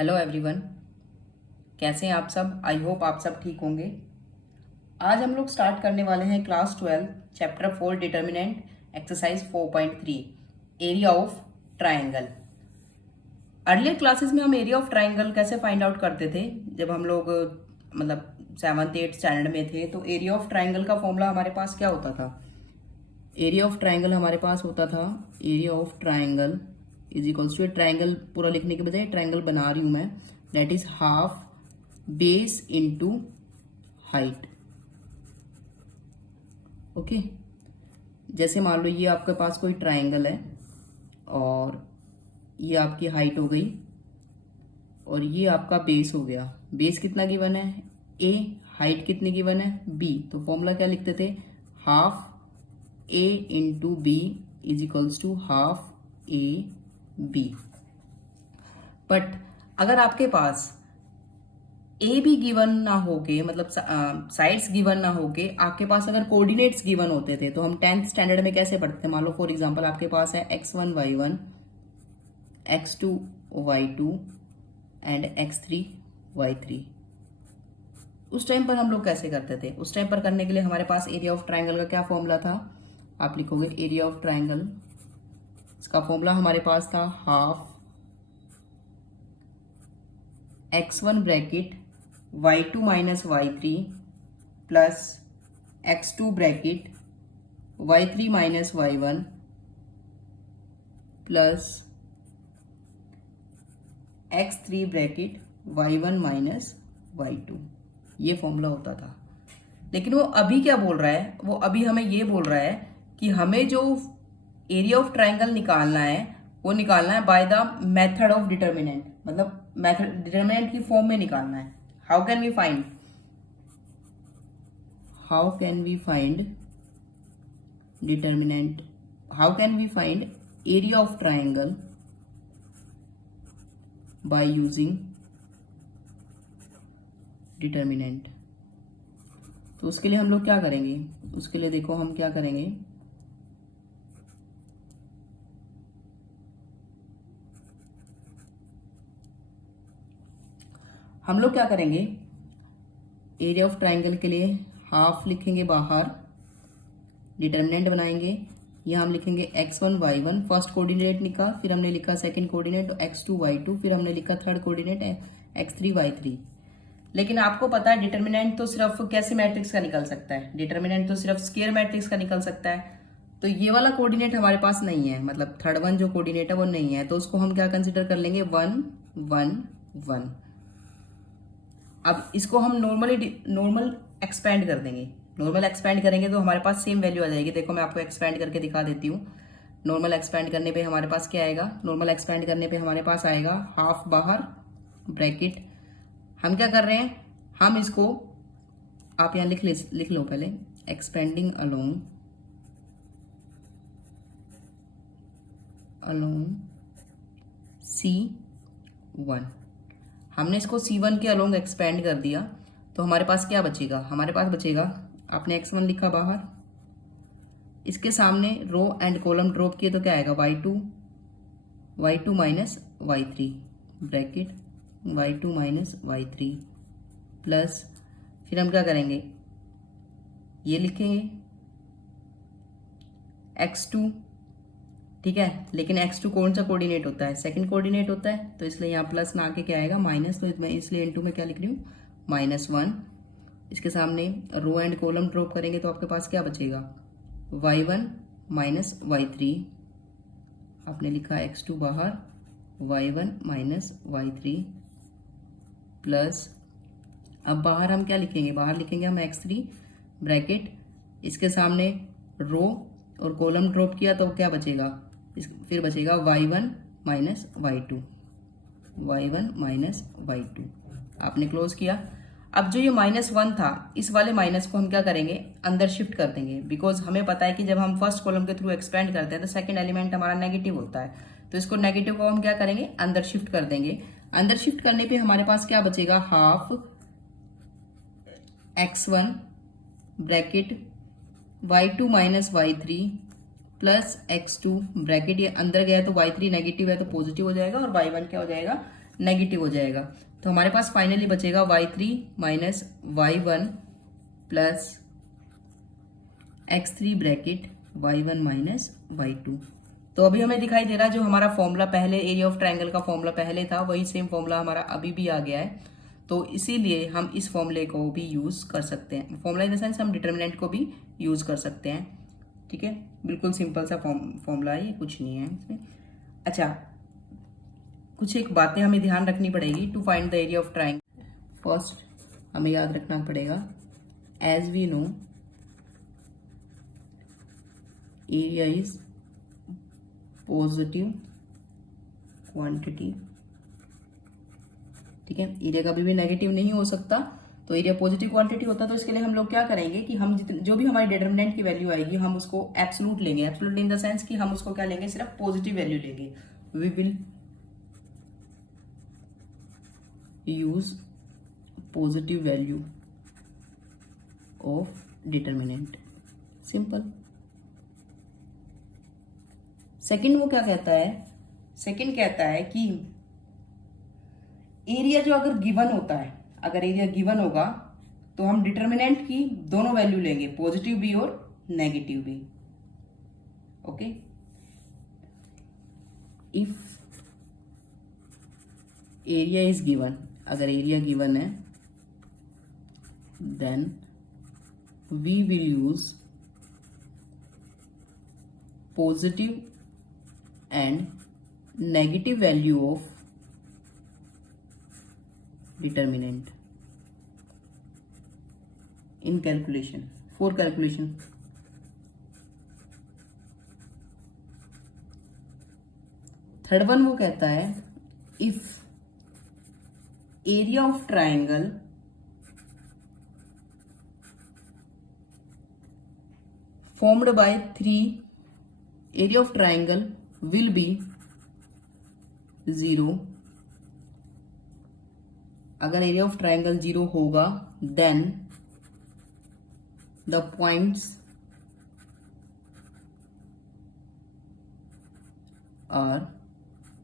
Hello everyone, कैसे हैं आप सब। आई होप आप सब ठीक होंगे। आज हम लोग स्टार्ट करने वाले हैं class 12 chapter 4 determinant exercise 4.3 area of triangle. Earlier classes में हम एरिया ऑफ ट्राइंगल कैसे फाइंड आउट करते थे, जब हम लोग मतलब 7th 8th स्टैंडर्ड में थे, तो एरिया ऑफ ट्राइंगल का फॉर्मूला हमारे पास क्या होता था। एरिया ऑफ ट्राइंगल हमारे पास होता था area of triangle is equals to, triangle पूरा लिखने के बजाय ट्राइंगल बना रही हूं मैं, that is half base into height. Okay, जैसे मान लो ये आपके पास कोई ट्राइंगल है और ये आपकी हाइट हो गई और ये आपका बेस हो गया। बेस कितना गिवन है a, हाइट कितनी गिवन है b, तो फॉर्मूला क्या लिखते थे, half a into b is equals to half a b। But अगर आपके पास ए भी गिवन ना होके, मतलब साइड्स गिवन ना होके, आपके पास अगर कोऑर्डिनेट्स गिवन होते थे, तो हम 10th स्टैंडर्ड में कैसे पढ़ते थे। मान लो फॉर एग्जांपल आपके पास है x1 y1, x2 y2 and x3 y3। उस टाइम पर हम लोग कैसे करते थे। उस टाइम पर करने के लिए हमारे पास एरिया ऑफ ट्राइंगल का क्या फॉर्मूला था, आप लिखोगे एरिया ऑफ ट्राइंगल, इसका फॉर्मूला हमारे पास था half x1 bracket y2 minus y3 plus x2 bracket y3 minus y1 plus x3 bracket y1 minus y2। ये फॉर्मूला होता था। लेकिन वो अभी क्या बोल रहा है, वो अभी हमें ये बोल रहा है कि हमें जो एरिया ऑफ ट्राइंगल निकालना है वो निकालना है by the method of determinant, मतलब मेथड डिटर्मिनेंट की फॉर्म में निकालना है। How can we find determinant, how can we find area of triangle by using determinant. तो उसके लिए हम लोग क्या करेंगे, उसके लिए देखो हम क्या करेंगे, हम लोग क्या करेंगे, एरिया ऑफ ट्राइंगल के लिए हाफ लिखेंगे बाहर, डिटर्मिनेंट बनाएंगे। यहाँ हम लिखेंगे x1 y1 फर्स्ट कोऑर्डिनेट लिखा, फिर हमने लिखा सेकंड कोऑर्डिनेट x2 y2, फिर हमने लिखा थर्ड कोऑर्डिनेट x3 y3। लेकिन आपको पता है डिटर्मिनेंट तो सिर्फ कैसे मैट्रिक्स का निकल सकता है, डिटर्मिनेंट तो सिर्फ स्क्वायर मैट्रिक्स का निकल सकता है। तो ये वाला कोऑर्डिनेट हमारे पास नहीं है, मतलब थर्ड वन जो कोऑर्डिनेट है वो नहीं है, तो उसको हम क्या कंसिडर कर लेंगे 1 1 1। अब इसको हम नॉर्मल एक्सपेंड कर देंगे। नॉर्मल एक्सपेंड करेंगे तो हमारे पास सेम वैल्यू आ जाएगी। देखो मैं आपको एक्सपेंड करके दिखा देती हूँ। नॉर्मल एक्सपेंड करने पे हमारे पास क्या आएगा, नॉर्मल एक्सपेंड करने पे हमारे पास आएगा हाफ बाहर ब्रैकेट। हम क्या कर रहे हैं, हम इसको आप यहाँ लिख लो पहले, एक्सपेंडिंग अलोंग C1। हमने इसको C1 के अलोंग एक्सपेंड कर दिया, तो हमारे पास क्या बचेगा, हमारे पास बचेगा, आपने x1 लिखा बाहर, इसके सामने रो एंड कॉलम ड्रॉप किए तो क्या आएगा y2 minus y3 bracket y2 minus y3 plus, फिर हम क्या करेंगे, ये लिखेंगे x2, ठीक है। लेकिन x2 कौन सा कोऑर्डिनेट होता है, सेकंड कोऑर्डिनेट होता है, तो इसलिए यहाँ प्लस ना आके क्या आएगा माइनस, तो इसलिए इनटू में क्या लिख रही हूँ -1। इसके सामने रो एंड कॉलम ड्रॉप करेंगे तो आपके पास क्या बचेगा y1 माइनस y3, आपने लिखा x2 बाहर, y1 माइनस y3 प्लस, अब बाहर हम क्या लिखेंगे, बाहर लिखेंगे हम x3 ब्रैकेट, इसके सामने रो और कॉलम ड्रॉप किया तो क्या बचेगा, फिर बचेगा y1 माइनस y2, आपने क्लोज किया। अब जो ये -1 था, इस वाले माइनस को हम क्या करेंगे, अंदर शिफ्ट कर देंगे, बिकॉज हमें पता है कि जब हम फर्स्ट कॉलम के थ्रू एक्सपेंड करते हैं तो सेकंड एलिमेंट हमारा नेगेटिव होता है, तो इसको नेगेटिव को हम क्या करेंगे, अंदर शिफ्ट कर देंगे। अंदर शिफ्ट करने पे हमारे पास क्या बचेगा, half x1 bracket y2 minus y3 plus x2 bracket, ये अंदर गया तो y3 नेगेटिव है तो पॉजिटिव हो जाएगा और y1 क्या हो जाएगा, नेगेटिव हो जाएगा। तो हमारे पास फाइनली बचेगा y3 minus y1 plus x3 bracket y1 minus y2। तो अभी हमें दिखाई दे रहा है जो हमारा फॉर्मूला पहले एरिया ऑफ ट्रायंगल का फॉर्मूला पहले था वही सेम फॉर्मूला हमारा अभी भी आ गया है। तो इसीलिए हम इस फॉर्मूले को भी यूज कर सकते हैं। फॉर्मूला इन द सेंस हम डिटर्मिनेंट को भी यूज कर सकते हैं। ठीक है, बिल्कुल सिंपल सा फॉर्मूला है, ये कुछ नहीं है इसमें। अच्छा, कुछ एक बातें हमें ध्यान रखनी पड़ेगी to find the area of triangle. First हमें याद रखना पड़ेगा, as we know area is positive quantity. ठीक है, एरिया कभी भी नेगेटिव नहीं हो सकता। तो एरिया पॉजिटिव क्वांटिटी होता है, तो इसके लिए हम लोग क्या करेंगे कि हम जो भी हमारी डिटर्मिनेंट की वैल्यू आएगी हम उसको एब्सोल्यूट लेंगे। एब्सोल्यूट इन द सेंस कि हम उसको क्या लेंगे, सिर्फ पॉजिटिव वैल्यू लेंगे। We will use positive value of determinant, simple. Second वो क्या कहता है, सेकंड कहता है कि एरिया जो अगर गिवन होता है, अगर एरिया गिवन होगा तो हम डिटर्मिनेंट की दोनों वैल्यू लेंगे, पॉजिटिव भी और नेगेटिव भी। Okay, if area is given, अगर एरिया गिवन है then we will use positive and negative value of determinant in calculation, for calculation। Third one वो कहता है if area of triangle formed by three, area of triangle will be 0। अगर area of triangle 0 होगा then the points are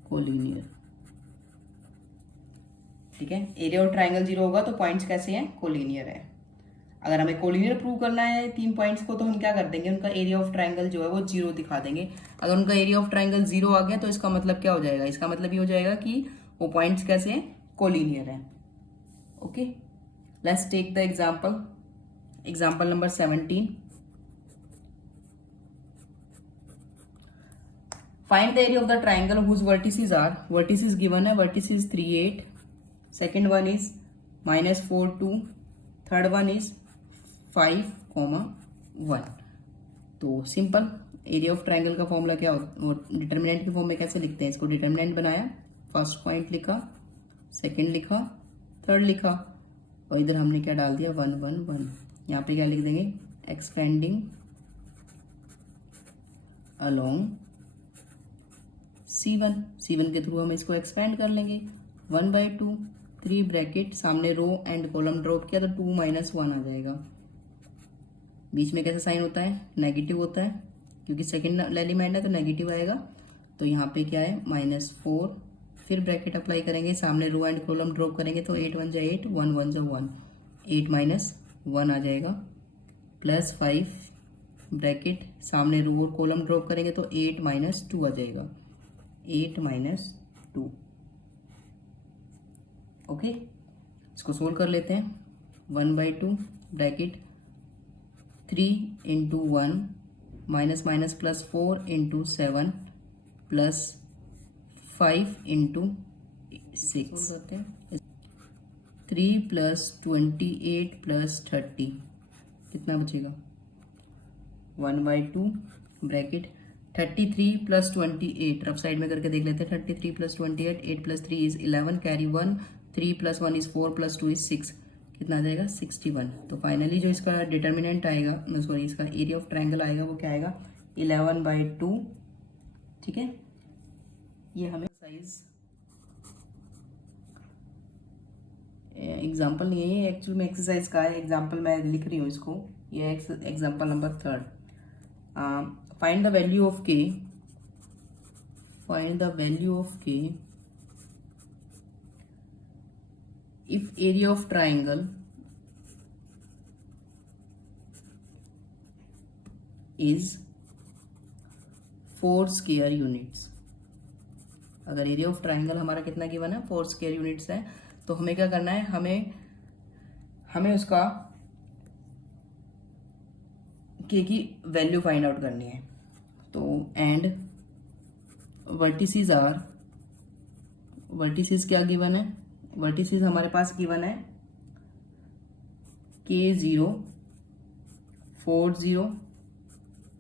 collinear. ठीक है, area of triangle 0 होगा तो points कैसे हैं, कोलिनियर है। अगर हमें कोलिनियर प्रूव करना है 3 पॉइंट्स को तो हम क्या कर देंगे, उनका एरिया ऑफ ट्रायंगल जो है वो 0 दिखा देंगे। अगर उनका एरिया ऑफ ट्रायंगल 0 आ गया तो इसका मतलब क्या हो जाएगा, इसका मतलब ये हो जाएगा कि वो पॉइंट्स कैसे हैं, कोलिनियर है। Okay, let's take the example number 17। Find the area of the triangle whose vertices are, vertices given है, vertices 3 8, second one is -4 2, third one is 5, 1। तो सिंपल एरिया ऑफ ट्रायंगल का फॉर्मूला क्या होता है, determinant के form में कैसे लिखते हैं इसको, डिटर्मिनेंट बनाया, फर्स्ट पॉइंट लिखा, सेकंड लिखा, थर्ड लिखा, और इधर हमने क्या डाल दिया, 1 1 1। यहाँ पे क्या लिख देंगे, एक्सपेंडिंग अलोंग C1 के थ्रू हम इसको एक्सपेंड कर लेंगे, 1/2, 3 ब्रैकेट, सामने रो एंड कॉलम ड्रॉप किया तो 2 - 1 आ जाएगा। बीच में कैसा साइन होता है, नेगेटिव होता है, क्योंकि सेकंड एलिमेंट है तो नेगेटिव आएगा। तो यहाँ पे क्या है, -4, फिर ब्रैकेट अप्लाई करेंगे, सामने रो एंड कॉलम ड्रॉप करेंगे तो 8 1 = 8, 1 1 = 1, 8 - 1 आ जाएगा, +5 ब्रैकेट, सामने रो और कॉलम ड्रॉप करेंगे तो 8 - 2 आ जाएगा, 8 - 2। ओके, इसको सोल्व कर लेते हैं। 1/2 ब्रैकेट, 3 × 1 -+4 × 7 +5 × 6, 3 + 28 + 30 कितना बचेगा, 1/2 ब्रैकेट, 33 + 28, रफ साइड में करके देख लेते हैं, 33 + 28, 8 + 3 = 11, कैरी 1, 3 + 1 = 4 + 2 = 6, कितना आ जाएगा, 61। तो फाइनली जो इसका डिटर्मिनेंट आएगा, सॉरी इसका एरिया ऑफ ट्रायंगल आएगा वो क्या आएगा, 11/2। ठीक है, ये हमें साइज एग्जाम्पल नहीं है, ये एक्चुअल में एक्सरसाइज का है, एग्जाम्पल मैं लिख रही हूँ इसको, ये example number 3। Find the value of k, find the value of k if area of triangle is 4 square units, अगर एरिया ऑफ ट्राइंगल हमारा कितना गिवन है 4 स्क्वायर यूनिट्स है, तो हमें क्या करना है, हमें उसका के की वैल्यू फाइंड आउट करनी है। तो एंड वर्टिसेस क्या गिवन है, वर्टिसेस हमारे पास गिवन है K0 4 0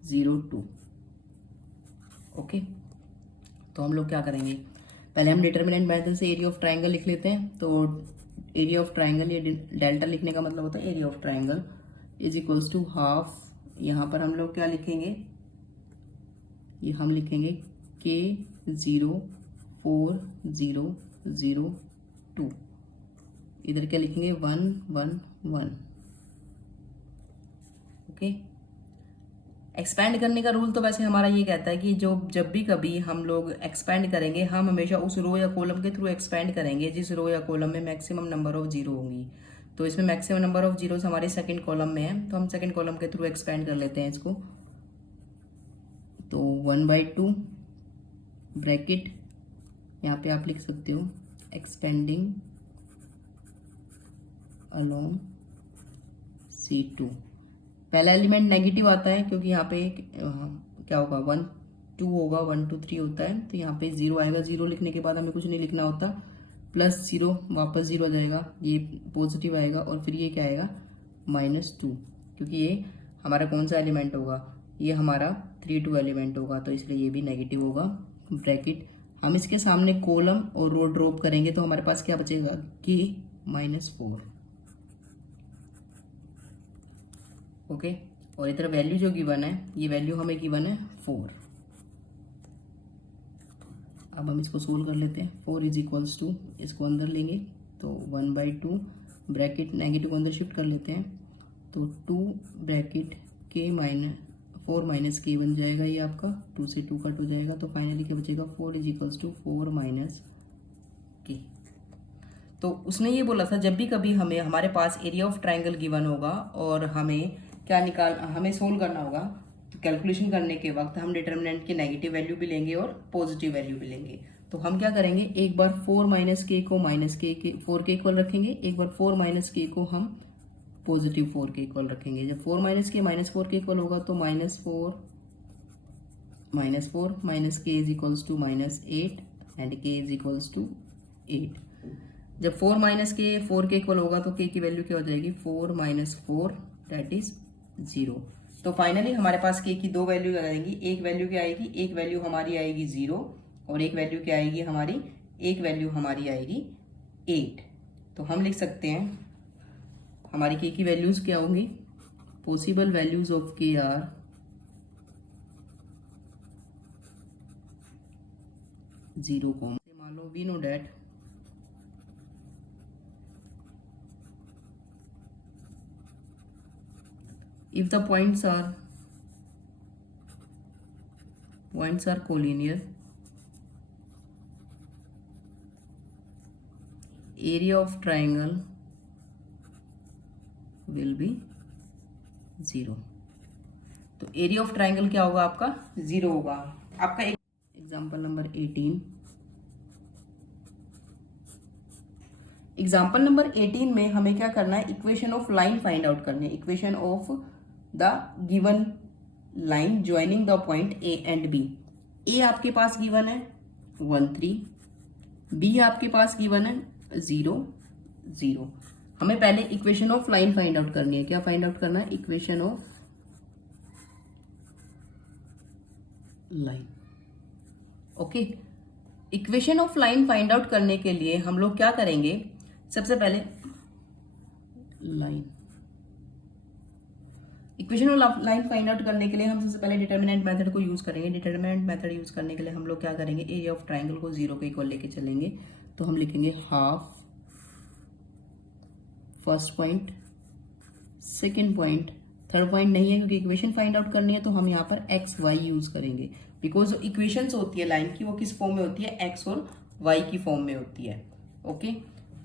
0 2। ओके, तो हम लोग क्या करेंगे, पहले हम डिटर्मिनेंट मेथड से एरिया ऑफ ट्राइंगल लिख लेते हैं। तो एरिया ऑफ ट्राइंगल, ये डेल्टा लिखने का मतलब होता है area of triangle is equals to half, यहाँ पर हम लोग क्या लिखेंगे, ये हम लिखेंगे K0 4 0 0 2, इधर क्या लिखेंगे 1 1 1। ओके, एक्सपैंड करने का रूल तो वैसे हमारा ये कहता है कि जब भी कभी हम लोग एक्सपैंड करेंगे, हम हमेशा उस रो या कॉलम के थ्रू एक्सपैंड करेंगे जिस रो या कॉलम में मैक्सिमम नंबर ऑफ जीरो होंगी। तो इसमें मैक्सिमम नंबर ऑफ जीरोस हमारे सेकंड कॉलम में है, तो हम सेकंड कॉलम के थ्रू एक्सपैंड कर लेते हैं इसको। तो 1/2 ब्रैकेट, यहाँ पे आप लिख सकते हो एक्सपेंडिंग अलोंग C2। पहला एलिमेंट नेगेटिव आता है क्योंकि यहाँ पे क्या होगा 1 2 होगा, 1 2 3 होता है, तो यहाँ पे 0 आएगा। 0 लिखने के बाद हमें कुछ नहीं लिखना होता, +0 वापस 0 आ जाएगा, ये पॉजिटिव आएगा, और फिर ये क्या आएगा -2, क्योंकि ये हमारा कौन सा एलिमेंट होगा, ये हमारा 3 2 एलिमेंट होगा, तो इसलिए ये भी नेगेटिव होगा। ब्रैकेट, हम इसके सामने कॉलम और रो ड्रॉप करेंगे तो हमारे पास क्या बचेगा K -4। ओके, और इधर वैल्यू जो गिवन है, ये वैल्यू हमें गिवन है 4। अब हम इसको सोल्व कर लेते हैं। 4 इज इक्वल्स टू, इसको अंदर लेंगे तो 1/2 ब्रैकेट, नेगेटिव को अंदर शिफ्ट कर लेते हैं, तो 2 ब्रैकेट -4 -K बन जाएगा, ये आपका 2 से 2 कट हो जाएगा, तो फाइनली क्या बचेगा 4 इज इक्वल्स टू 4 -K। तो उसने ये बोला था जब भी कभी हमें हमारे पास एरिया ऑफ ट्राइंगल गिवन होगा और हमें हमें सोल्व करना होगा, तो कैलकुलेशन करने के वक्त हम डिटर्मिनेंट की नेगेटिव वैल्यू भी लेंगे और पॉजिटिव वैल्यू भी लेंगे। तो हम क्या करेंगे, एक बार 4 -K को -4 के इक्वल रखेंगे, एक बार 4 -K को हम पॉजिटिव 4 के इक्वल रखेंगे। जब 4 -K -4 के इक्वल होगा तो -4 -K is equals to -8 and K is equals to 8। जब 4 -K 4 के इक्वल होगा तो K की वैल्यू क्या हो जाएगी 4 -4 दैट इज 0। तो फाइनली हमारे पास K की दो वैल्यू आ जाएंगी, एक वैल्यू क्या आएगी, एक वैल्यू हमारी आएगी 0 और एक वैल्यू क्या आएगी हमारी, एक वैल्यू हमारी आएगी 8। तो हम लिख सकते हैं हमारी K की वैल्यूज क्या होंगी, possible values of K are zero कॉम। मान लो we know that if the points are collinear, area of triangle will be 0। तो एरिया ऑफ ट्राइंगल क्या होगा आपका 0 होगा। आपका एग्जाम्पल नंबर 18, एग्जाम्पल नंबर 18 में हमें क्या करना है, equation of line find out करनी है। Equation of the given line joining the point A and B. A आपके पास गिवन है 1 3, बी आपके पास गिवन है 0 0। हमें पहले equation of line find out करनी है। क्या फाइंड आउट करना है, equation of line. Okay, equation of line find out करने के लिए हम लोग क्या करेंगे, सबसे पहले line, equation of line find out करने के लिए हम सबसे पहले डिटर्मिनेंट मेथड को यूज करेंगे। डिटर्मिनेंट मेथड यूज करने के लिए हम लोग क्या करेंगे, एरिया ऑफ ट्राइंगल को 0 के इक्वल लेके चलेंगे। तो हम लिखेंगे half first point, second point, third point नहीं है क्योंकि इक्वेशन फाइंड आउट करनी है, तो हम यहाँ पर एक्स वाई यूज करेंगे। बिकॉज जो इक्वेशंस होती है लाइन की वो किस फॉर्म में होती है, एक्स और वाई की फॉर्म में होती है। ओके,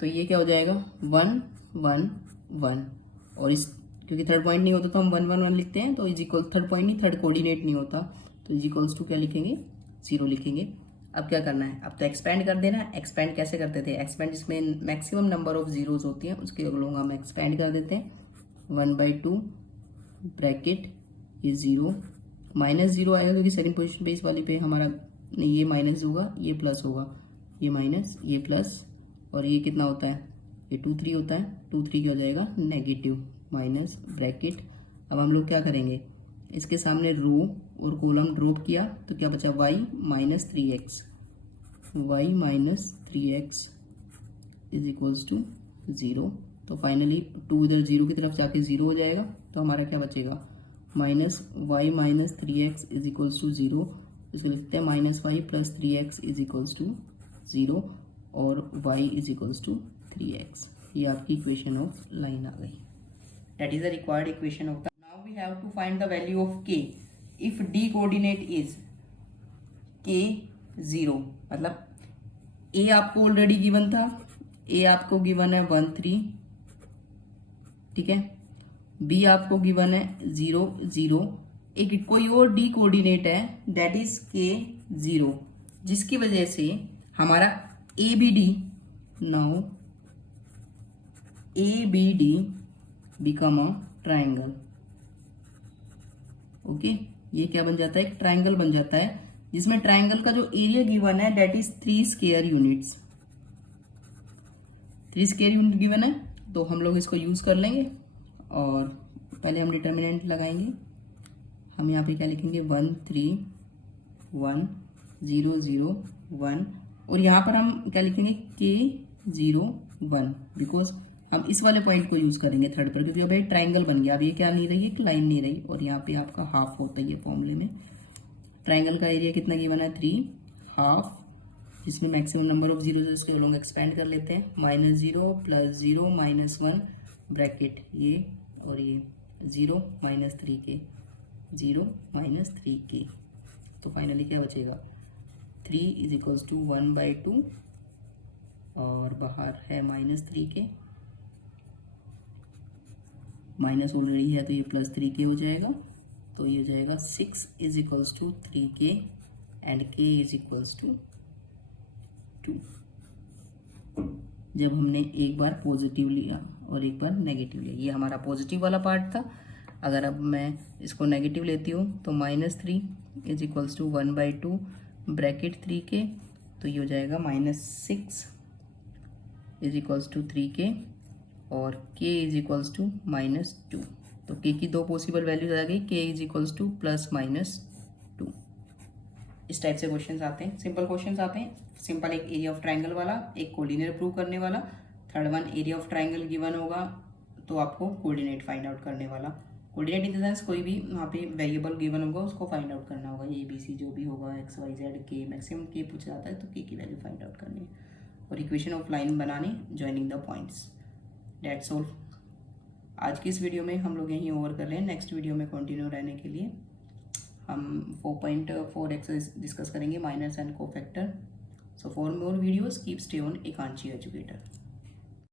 तो ये क्या हो जाएगा 1 1 1, और इस क्योंकि थर्ड पॉइंट नहीं होता तो हम 1 1 1 लिखते हैं, तो इज इक्वल थर्ड पॉइंट नहीं, थर्ड कोऑर्डिनेट नहीं होता, तो इज इक्वल्स टू क्या लिखेंगे 0 लिखेंगे। अब क्या करना है, अब तो एक्सपेंड कर देना है। एक्सपेंड कैसे करते थे, एक्सपेंड जिसमें मैक्सिमम नंबर ऑफ जीरोज होती हैं उसके लोग हम एक्सपेंड कर देते हैं। 1/2 ब्रैकेट ये 0 -0 आएगा क्योंकि सेकंड पोजीशन पे इस वाली पे हमारा नहीं, ये माइनस होगा ये प्लस होगा, ये माइनस ये प्लस, और ये कितना होता है, ये 2 3 होता है, 2 3 क्या हो जाएगा नेगेटिव माइनस ब्रैकेट। अब हम लोग क्या करेंगे, इसके सामने रो और कॉलम ड्रॉप किया तो क्या बचा y - 3x is equals to 0। तो फाइनली 2 इधर 0 की तरफ जाके 0 हो जाएगा, तो हमारा क्या बचेगा -y - 3x is equals to 0। इसको लिखते हैं -y + 3x is equals to 0 और y is equals to 3x। ये आपकी इक्वेशन ऑफ लाइन आ गई। That is the required equation of the. Now we have to find the value of k if d coordinate is k 0, मतलब a आपको already given था, a आपको given है 1 3, ठीक है, b आपको गिवन है 0 0, एक कोई और d कोऑर्डिनेट है दैट इज k 0, जिसकी वजह से हमारा ABD now ABD become a triangle. Okay, ये क्या बन जाता है, एक ट्राइंगल बन जाता है, जिसमें ट्राइंगल का जो एरिया गिवन है that is 3 square units. 3 square unit given है, तो हम लोग इसको यूज कर लेंगे और पहले हम डिटर्मिनेंट लगाएंगे। हम यहाँ पे क्या लिखेंगे 1 3 1 0 0 1, और यहाँ पर हम क्या लिखेंगे k 0 1, बिकॉज हम इस वाले पॉइंट को यूज करेंगे थर्ड पर, क्योंकि अब ये ट्राइंगल बन गया। अब ये क्या नहीं रही, एक लाइन नहीं रही, और यहाँ पे आपका हाफ होता है ये फॉर्मूले में। ट्राइंगल का एरिया कितना गिवन है 3 हाफ, जिसमें मैक्सिमम नंबर ऑफ जीरो, इसके लोग एक्सपेंड कर लेते हैं। -0 + 0 -1 ब्रैकेट ये और ये 0 -3k 0 -3k, तो फाइनली क्या बचेगा 3 इज इक्वल्स टू 1/2, और बाहर है -3k, माइनस ऑलरेडी है तो ये +3k हो जाएगा, तो ये हो जाएगा 6 is equals to 3k and k is equals to 2। जब हमने एक बार पॉजिटिव लिया और एक बार नेगेटिव लिया, ये हमारा पॉजिटिव वाला पार्ट था। अगर अब मैं इसको नेगेटिव लेती हूँ तो -3 is equals to 1/2 bracket 3k, तो ये हो जाएगा -6 इज इक्वल्स टू 3k और k इज इक्वल्स टू -2। तो k की दो पॉसिबल वैल्यूज आ गई, k इज इक्वल्स टू +-2। इस टाइप से क्वेश्चंस आते हैं, सिंपल क्वेश्चंस आते हैं। सिंपल एक एरिया ऑफ ट्राइंगल वाला, एक कोऑर्डिनेट प्रूव करने वाला, third one area of triangle given होगा तो आपको कोऑर्डिनेट फाइंड आउट करने वाला। कोऑर्डिनेट इन द सेंस कोई भी वहाँ पे वेरिएबल गिवन होगा उसको फाइंड आउट करना होगा, ABC जो भी होगा x y z k, maximum k पूछा जाता है तो k की वैल्यू फाइंड आउट करनी है, और इक्वेशन ऑफ लाइन बनाने, joining the points. That's all. आज की इस वीडियो में हम लोग यहीं ओवर कर रहे हैं। नेक्स्ट वीडियो में कंटिन्यू रहने के लिए हम 4.4 एक्सरसाइज डिस्कस करेंगे, minors and cofactor. So for more videos keep stay on Ekanshi educator.